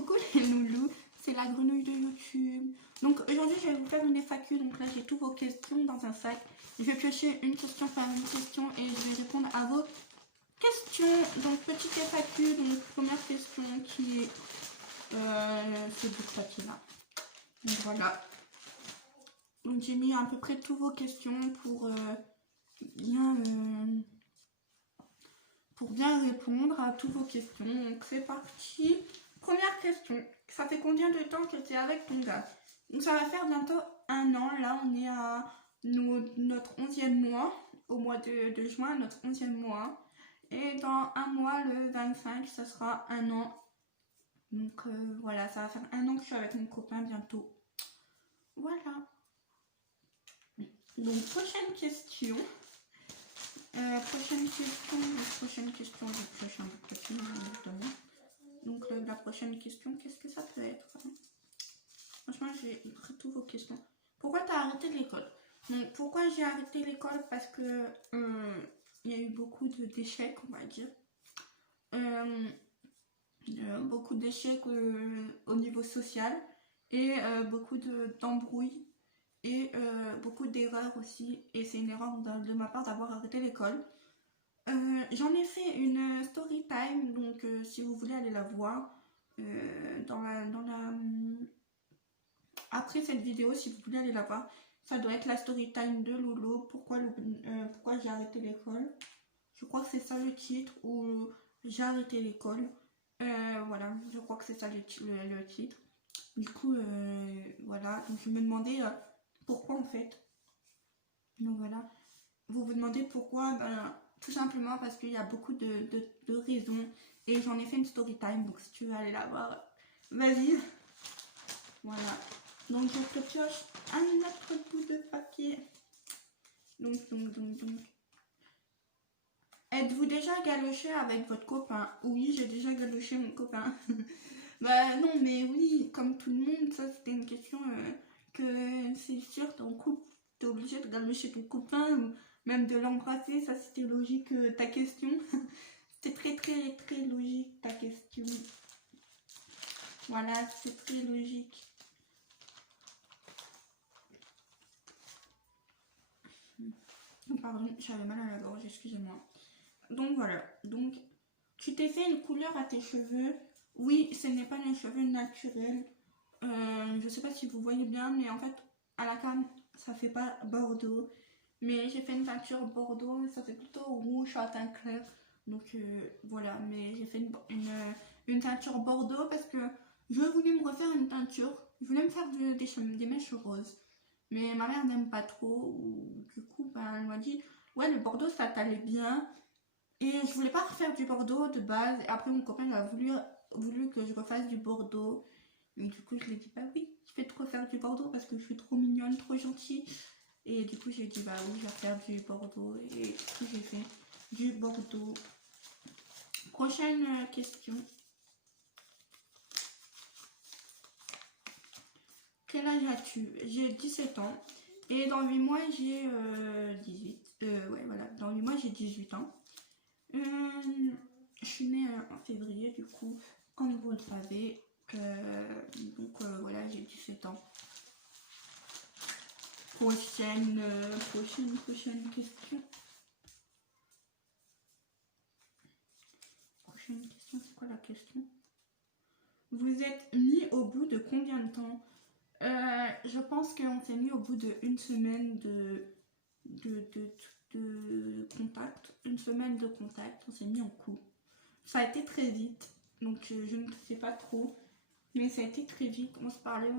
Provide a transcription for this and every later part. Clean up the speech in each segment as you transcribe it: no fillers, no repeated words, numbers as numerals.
Coucou les loulous, c'est la grenouille de YouTube. Donc aujourd'hui je vais vous faire une FAQ, donc là j'ai toutes vos questions dans un sac. Je vais piocher une question par une question et je vais répondre à vos questions. Donc petite FAQ, donc première question qui est ce bout de papier là. Donc voilà. Donc j'ai mis à peu près toutes vos questions pour bien répondre à toutes vos questions. Donc c'est parti. Première question. Ça fait combien de temps que tu es avec ton gars? Donc ça va faire bientôt un an. Là on est à notre 11e mois. Au mois de juin, notre 11e mois. Et dans un mois, le 25, ça sera un an. Donc voilà, ça va faire un an que je suis avec mon copain bientôt. Voilà. Donc prochaine question. Prochaine question, je pioche un bout de papier, évidemment. Donc la prochaine question, qu'est-ce que ça peut être? Franchement, j'ai pris toutes vos questions. Pourquoi tu as arrêté l'école? Donc pourquoi j'ai arrêté l'école? Parce que il y a eu beaucoup d'échecs, on va dire. Beaucoup d'échecs au niveau social et beaucoup d'embrouilles et beaucoup d'erreurs aussi. Et c'est une erreur de ma part d'avoir arrêté l'école. J'en ai fait une story time, donc si vous voulez aller la voir après cette vidéo, si vous voulez aller la voir, ça doit être la story time de Lolo. Pourquoi j'ai arrêté l'école? Je crois que c'est ça le titre, ou j'ai arrêté l'école. Voilà, je crois que c'est ça le titre. Du coup, voilà, donc je me demandais pourquoi en fait. Donc voilà, vous vous demandez pourquoi? Tout simplement parce qu'il y a beaucoup de raisons et j'en ai fait une story time, donc si tu veux aller la voir, vas-y. Voilà, donc je te pioche un autre bout de papier. Donc. Êtes-vous déjà galoché avec votre copain? Oui, j'ai déjà galoché mon copain. Bah non, mais oui, comme tout le monde, ça c'était une question que c'est sûr, ton couple, t'es obligé de galocher ton copain ou même de l'embrasser, ça c'était logique ta question. C'était très logique ta question. Voilà, c'est très logique. Pardon, j'avais mal à la gorge, excusez-moi. Donc voilà, donc tu t'es fait une couleur à tes cheveux. Oui, ce n'est pas les cheveux naturels. Je sais pas si vous voyez bien, mais en fait, à la cam, ça fait pas bordeaux. Mais j'ai fait une teinture bordeaux, ça fait plutôt rouge à teint clair. Donc voilà, mais j'ai fait une teinture bordeaux parce que je voulais me refaire une teinture. Je voulais me faire des mèches roses. Mais ma mère n'aime pas trop. Du coup, ben, elle m'a dit, ouais, le bordeaux, ça t'allait bien. Et je voulais pas refaire du bordeaux de base. Et après, mon copain il a voulu que je refasse du bordeaux. Et du coup, je lui ai dit, bah oui, je vais te refaire du bordeaux parce que je suis trop mignonne, trop gentille. Et du coup, j'ai dit, bah oui, je vais faire du bordeaux. Et du coup, j'ai fait du bordeaux. Prochaine question. Quel âge as-tu? J'ai 17 ans. Et dans 8 mois, j'ai 18. Ouais, voilà, dans 8 mois, j'ai 18 ans. Je suis née en février, du coup, comme vous le savez. Donc voilà, j'ai 17 ans. Prochaine question. Prochaine question, c'est quoi la question? Vous êtes mis au bout de combien de temps? Je pense qu'on s'est mis au bout d'une semaine de contact. Une semaine de contact, on s'est mis en couple. Ça a été très vite, donc je ne sais pas trop. Mais ça a été très vite, on se parlait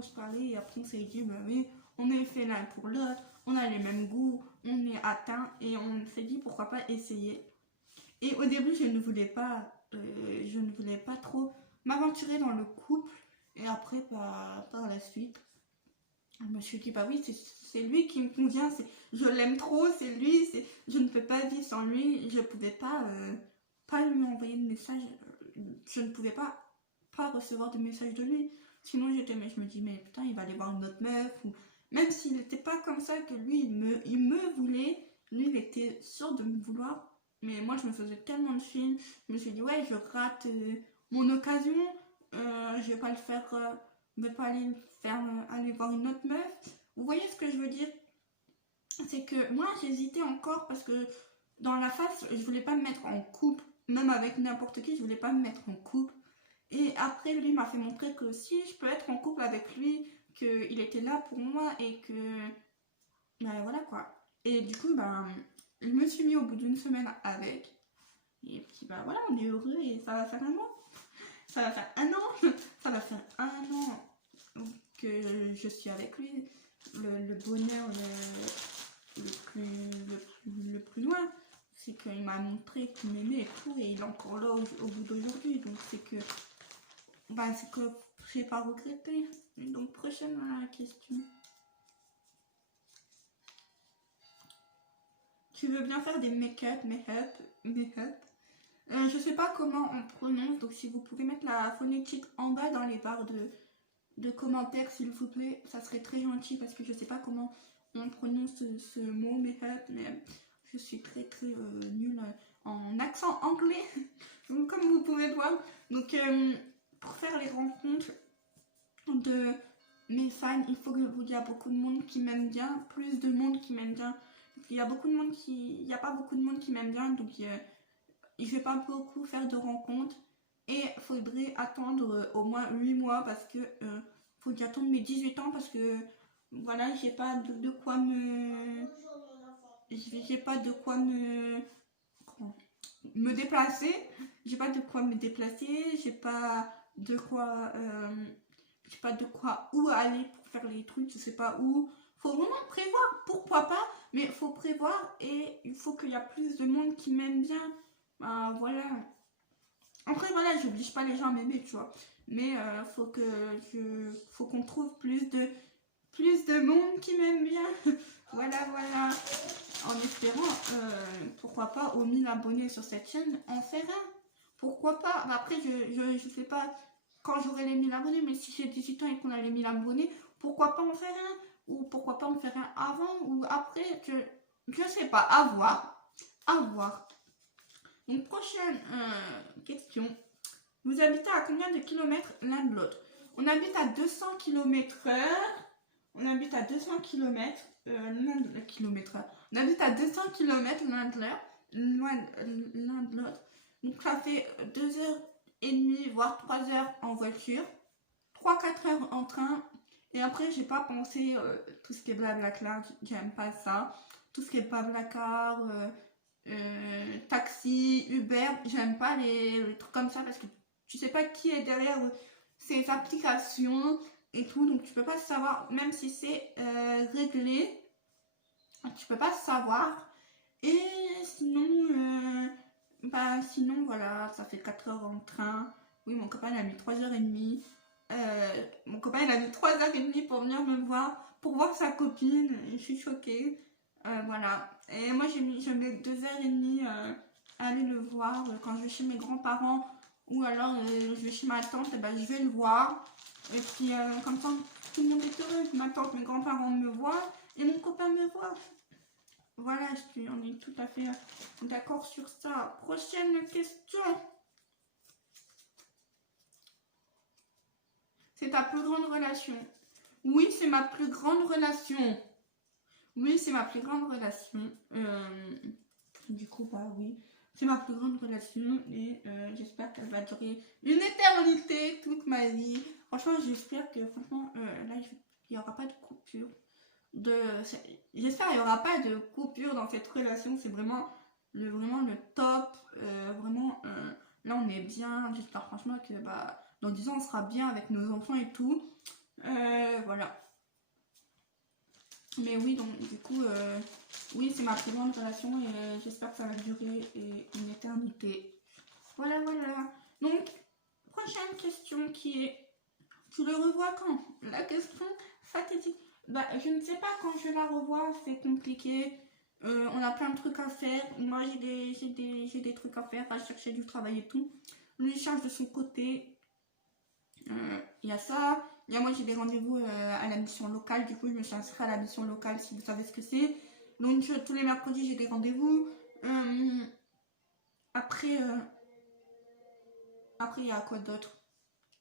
et après on s'est dit, bah oui, on est fait l'un pour l'autre, on a les mêmes goûts, on est atteints et on s'est dit pourquoi pas essayer. Et au début je ne voulais pas trop m'aventurer dans le couple et après bah, par la suite, je me suis dit bah oui c'est lui qui me convient, je l'aime trop, c'est lui, je ne peux pas vivre sans lui, je pouvais pas lui envoyer de message, je ne pouvais pas recevoir de messages de lui. Sinon je me dis mais putain il va aller voir une autre meuf, ou même s'il n'était pas comme ça, que lui il me voulait, lui il était sûr de me vouloir, mais moi je me faisais tellement de films, je me suis dit ouais je rate mon occasion, je vais pas le faire, je vais pas aller le faire, aller voir une autre meuf. Vous voyez ce que je veux dire? C'est que moi j'hésitais encore parce que dans la face, je voulais pas me mettre en couple, même avec n'importe qui, je voulais pas me mettre en couple. Et après, lui m'a fait montrer que si je peux être en couple avec lui, qu'il était là pour moi et que. Ben voilà quoi. Et du coup, ben, je me suis mis au bout d'une semaine avec. Et puis, ben voilà, on est heureux et ça va faire un an. Ça va faire un an. Ça va faire un an que je suis avec lui. Le bonheur le plus loin, c'est qu'il m'a montré qu'il m'aimait et tout, et il est encore là au bout d'aujourd'hui. Donc c'est que j'ai pas regretté. Donc prochaine question. Tu veux bien faire des make-up. Je sais pas comment on prononce, donc si vous pouvez mettre la phonétique en bas dans les barres de commentaires s'il vous plaît, ça serait très gentil parce que je sais pas comment on prononce ce mot make-up, mais je suis très nulle en accent anglais, comme vous pouvez voir. Donc pour faire les rencontres de mes fans, il faut qu'il y a beaucoup de monde qui m'aime bien, plus de monde qui m'aime bien. Il y a beaucoup de monde il n'y a pas beaucoup de monde qui m'aime bien, donc je vais pas beaucoup faire de rencontres. Et faudrait attendre au moins 8 mois parce que faut que j'attende mes 18 ans parce que voilà, j'ai pas de quoi me. J'ai pas de quoi me déplacer. J'ai pas de quoi me déplacer. J'ai pas de quoi. J'ai pas de quoi où aller pour faire les trucs. Je sais pas où. Faut vraiment prévoir. Pourquoi pas? Mais faut prévoir et il faut qu'il y a plus de monde qui m'aime bien. Voilà. Après voilà, j'oblige pas les gens à m'aimer, tu vois. Mais faut qu'on trouve plus de monde qui m'aime bien. Voilà. En espérant, pourquoi pas, aux 1000 abonnés sur cette chaîne, en faire un. Pourquoi pas? Après, je sais pas quand j'aurai les 1000 abonnés, mais si j'ai 18 ans et qu'on a les 1000 abonnés, pourquoi pas en faire un? Ou pourquoi pas en faire un avant ou après? Je sais pas, à voir. À voir. Donc, prochaine question. Vous habitez à combien de kilomètres l'un de l'autre? On habite à 200 km/h. On habite à 200 km km/h. On habite à 200 km l'un de l'autre. Donc ça fait 2h30 voire 3h en voiture, 3-4 heures en train. Et après j'ai pas pensé tout ce qui est blablacar, j'aime pas ça. Tout ce qui est blablacar, taxi, Uber, j'aime pas les trucs comme ça parce que tu sais pas qui est derrière ces applications et tout, donc tu peux pas savoir, même si c'est réglé, tu peux pas savoir. Et sinon voilà, ça fait 4 heures en train. Oui, mon copain il a mis 3h30. Mon copain il a mis 3h30 pour venir me voir, pour voir sa copine. Je suis choquée. Voilà. Et moi je mets 2h30 à aller le voir quand je vais chez mes grands-parents ou alors je vais chez ma tante, et ben, je vais le voir. Et puis comme ça tout le monde est heureux. Ma tante, mes grands-parents me voient et mon copain me voit. Voilà, on est tout à fait d'accord sur ça. Prochaine question. C'est ta plus grande relation? Oui, c'est ma plus grande relation. Oui, c'est ma plus grande relation. Du coup, bah oui, c'est ma plus grande relation et j'espère qu'elle va durer une éternité, toute ma vie. Franchement, j'espère que, franchement, là, il n'y aura pas de coupure. J'espère qu'il n'y aura pas de coupure dans cette relation. C'est vraiment le top. Vraiment, là, on est bien. J'espère franchement que dans 10 ans, on sera bien avec nos enfants et tout. Voilà. Mais oui, donc du coup, oui, c'est ma plus grande relation et j'espère que ça va durer une éternité. Voilà. Donc, prochaine question qui est, tu le revois quand? La question fatidique. Je ne sais pas quand je la revois, c'est compliqué. On a plein de trucs à faire. Moi, j'ai des trucs à faire, à chercher du travail et tout. Lui, il cherche de son côté. Il y a ça. Et moi, j'ai des rendez-vous à la mission locale. Du coup, je me suis inscrite à la mission locale, si vous savez ce que c'est. Donc, tous les mercredis, j'ai des rendez-vous. Après, il y a quoi d'autre?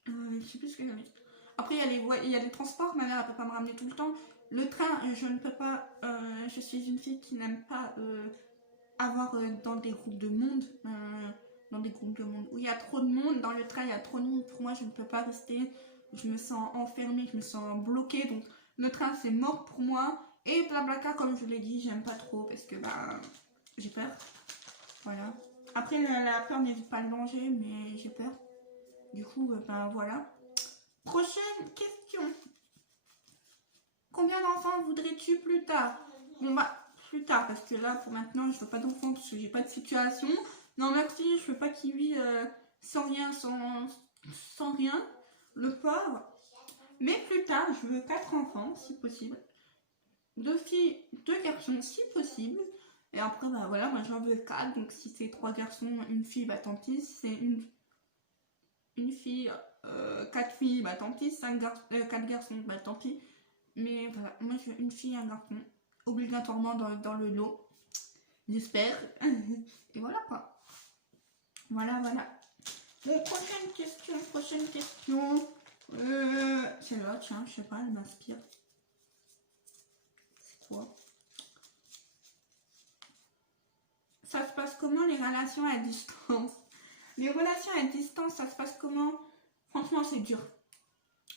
Je sais plus ce que j'avais dit. Après, il y a les transports, ma mère ne peut pas me ramener tout le temps. Le train, je ne peux pas. Je suis une fille qui n'aime pas avoir dans des groupes de monde. Dans des groupes de monde où il y a trop de monde. Dans le train, il y a trop de monde. Pour moi, je ne peux pas rester. Je me sens enfermée, je me sens bloquée. Donc, le train, c'est mort pour moi. Et Blablacar, comme je l'ai dit, j'aime pas trop parce que bah, j'ai peur. Voilà. Après, la peur n'évite pas le danger, mais j'ai peur. Du coup, ben voilà. Prochaine question. Combien d'enfants voudrais-tu plus tard? Bon bah, plus tard, parce que là, pour maintenant, je veux pas d'enfants parce que j'ai pas de situation. Non merci, je veux pas qu'il vit sans rien, sans rien. Le pauvre. Mais plus tard, je veux 4 enfants, si possible. 2 filles, 2 garçons, si possible. Et après, bah voilà, moi j'en veux 4. Donc si c'est 3 garçons, une fille, bah tant pis. Si c'est une fille, 4 filles, bah tant pis. 4 garçons, bah tant pis. Mais voilà, moi je veux une fille et un garçon. Obligatoirement dans le lot. J'espère. Et voilà quoi. Voilà, voilà. Bon, prochaine question, prochaine question. Celle-là, tiens, je sais pas, elle m'inspire. C'est quoi? Ça se passe comment les relations à distance? Les relations à distance, ça se passe comment? Franchement, c'est dur.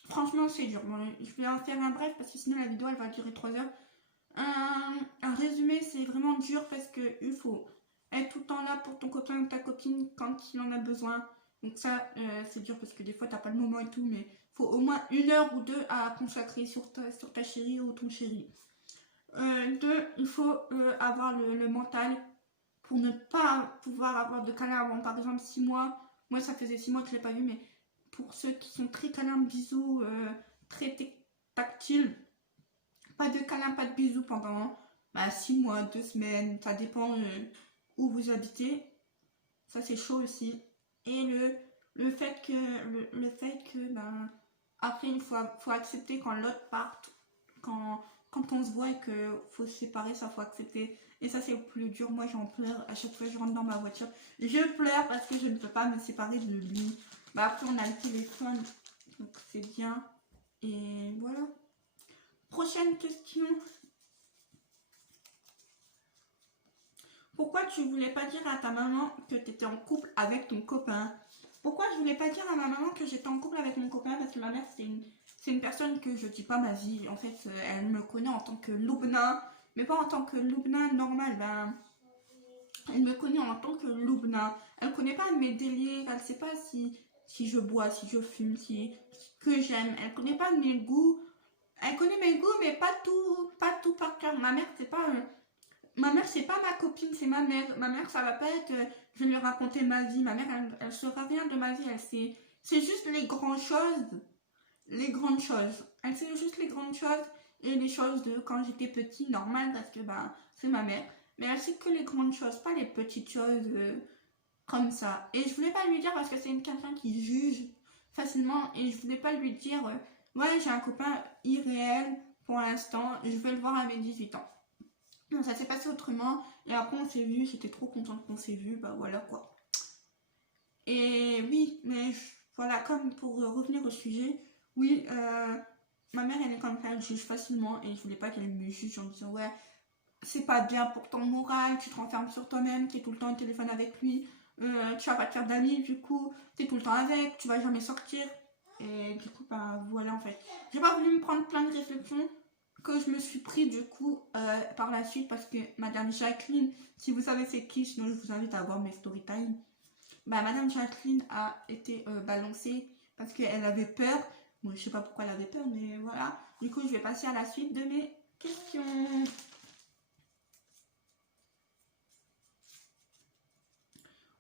Franchement, c'est dur. Bon, je vais en faire un bref parce que sinon la vidéo elle va durer 3 heures. Un résumé, c'est vraiment dur parce que il faut être tout le temps là pour ton copain ou ta copine quand il en a besoin. Donc ça, c'est dur parce que des fois, t'as pas le moment et tout, mais il faut au moins 1 heure ou 2 à consacrer sur ta chérie ou ton chéri. 2, il faut avoir le mental pour ne pas pouvoir avoir de câlin avant, par exemple, 6 mois. Moi, ça faisait 6 mois que je l'ai pas vu, mais pour ceux qui sont très câlins, bisous, très tactiles, pas de câlin, pas de bisous pendant 6 mois, 2 semaines, ça dépend où vous habitez. Ça, c'est chaud aussi. Et le fait que après, il faut accepter quand l'autre parte, quand on se voit et qu'il faut se séparer, ça faut accepter. Et ça, c'est le plus dur. Moi, j'en pleure. À chaque fois que je rentre dans ma voiture, je pleure parce que je ne peux pas me séparer de lui. Après, on a le téléphone, donc c'est bien. Et voilà. Prochaine question. Pourquoi tu voulais pas dire à ta maman que tu étais en couple avec ton copain? Pourquoi je voulais pas dire à ma maman que j'étais en couple avec mon copain? Parce que ma mère, c'est une personne que je dis pas ma vie. En fait, elle me connaît en tant que Loubna, mais pas en tant que Loubna normal. Elle me connaît en tant que Loubna. Elle connaît pas mes délires. Elle sait pas si je bois, si je fume, que j'aime. Elle connaît pas mes goûts. Elle connaît mes goûts, mais pas tout par cœur. Ma mère, c'est pas ma copine, c'est ma mère. Ma mère, ça va pas être. Je vais lui raconter ma vie. Ma mère, elle saura rien de ma vie. C'est juste les grandes choses. Les grandes choses. Elle sait juste les grandes choses et les choses de quand j'étais petit, normal, parce que c'est ma mère. Mais elle sait que les grandes choses, pas les petites choses comme ça. Et je voulais pas lui dire parce que c'est une quelqu'un qui juge facilement. Et je voulais pas lui dire, ouais, j'ai un copain irréel pour l'instant. Je vais le voir à mes 18 ans. Non, ça s'est passé autrement. Et après, on s'est vu. J'étais trop contente qu'on s'est vu. Bah voilà quoi. Et oui, mais voilà, comme pour revenir au sujet, oui, ma mère, elle est comme ça, elle juge facilement. Et je voulais pas qu'elle me juge en me disant, ouais, c'est pas bien pour ton moral, tu te renfermes sur toi-même, tu es tout le temps au téléphone avec lui, tu vas pas te faire d'amis, du coup, tu es tout le temps avec, tu vas jamais sortir. Et du coup, voilà en fait. J'ai pas voulu me prendre plein de réflexions que je me suis pris du coup par la suite parce que Madame Jacqueline, si vous savez c'est qui, sinon je vous invite à voir mes story time. Madame Jacqueline a été balancée parce qu'elle avait peur. Bon, je sais pas pourquoi elle avait peur, mais voilà. Du coup, je vais passer à la suite de mes questions.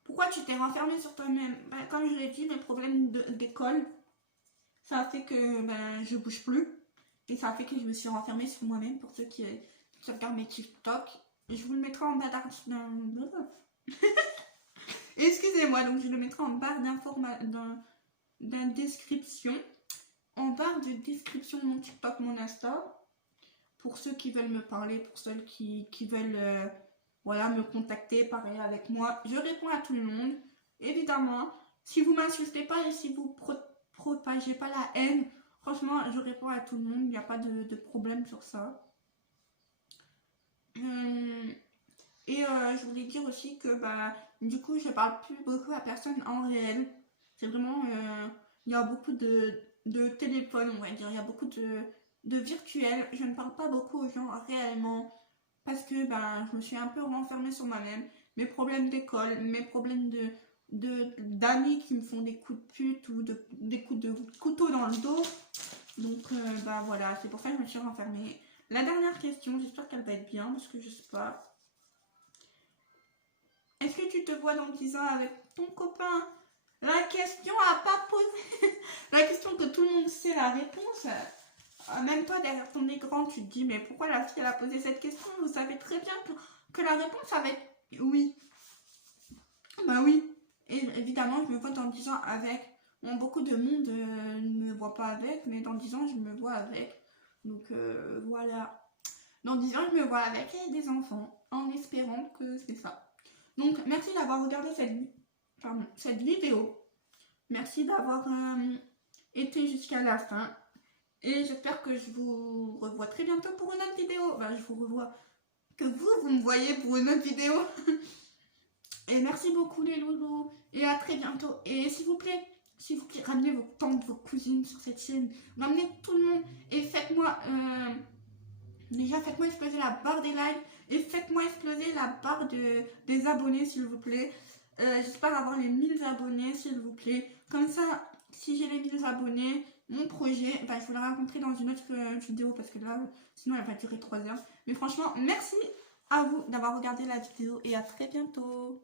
Pourquoi tu t'es renfermée sur toi-même? Comme je l'ai dit, mes problèmes d'école, ça a fait que je bouge plus. Et ça a fait que je me suis renfermée sur moi-même. Pour ceux qui regardent mes TikTok, je vous le mettrai en bas excusez-moi, donc je le mettrai en barre description. En barre de description mon TikTok, mon Insta. Pour ceux qui veulent me parler, pour ceux qui veulent me contacter, parler avec moi. Je réponds à tout le monde. Évidemment, si vous m'insultez pas et si vous propagez pas la haine. Franchement, je réponds à tout le monde, il n'y a pas de problème sur ça. Je voulais dire aussi que bah, du coup, je parle plus beaucoup à personne en réel. C'est vraiment, il y a beaucoup de téléphone, on va dire. Il y a beaucoup de virtuel. Je ne parle pas beaucoup aux gens réellement parce que bah, je me suis un peu renfermée sur moi-même. Mes problèmes d'école, mes problèmes d'amis qui me font des coups de pute ou des coups de couteau dans le dos. Donc bah voilà, c'est pour ça que je me suis renfermée. La dernière question, j'espère qu'elle va être bien parce que je sais pas. Est-ce que tu te vois dans 10 ans avec ton copain? La question à pas poser. La question que tout le monde sait la réponse. Même toi derrière ton écran, tu te dis mais pourquoi la fille elle a posé cette question? Vous savez très bien que la réponse va être oui. Bah oui. Et évidemment, je me vois dans 10 ans avec. Bon, beaucoup de monde ne me voit pas avec, mais dans 10 ans, je me vois avec. Donc voilà. Dans 10 ans, je me vois avec des enfants, en espérant que c'est ça. Donc, merci d'avoir regardé cette vidéo. Merci d'avoir été jusqu'à la fin. Et j'espère que je vous revois très bientôt pour une autre vidéo. Enfin, je vous revois. Que vous me voyez pour une autre vidéo. Et merci beaucoup les loulous. Et à très bientôt. Et s'il vous plaît, ramenez vos tantes, vos cousines sur cette chaîne. Ramenez tout le monde. Et faites-moi... déjà, faites-moi exploser la barre des likes. Et faites-moi exploser la barre des abonnés, s'il vous plaît. J'espère avoir les 1000 abonnés, s'il vous plaît. Comme ça, si j'ai les 1000 abonnés, mon projet, bah, je vous le raconterai dans une autre vidéo. Parce que là, sinon, elle va durer 3 heures. Mais franchement, merci à vous d'avoir regardé la vidéo. Et à très bientôt.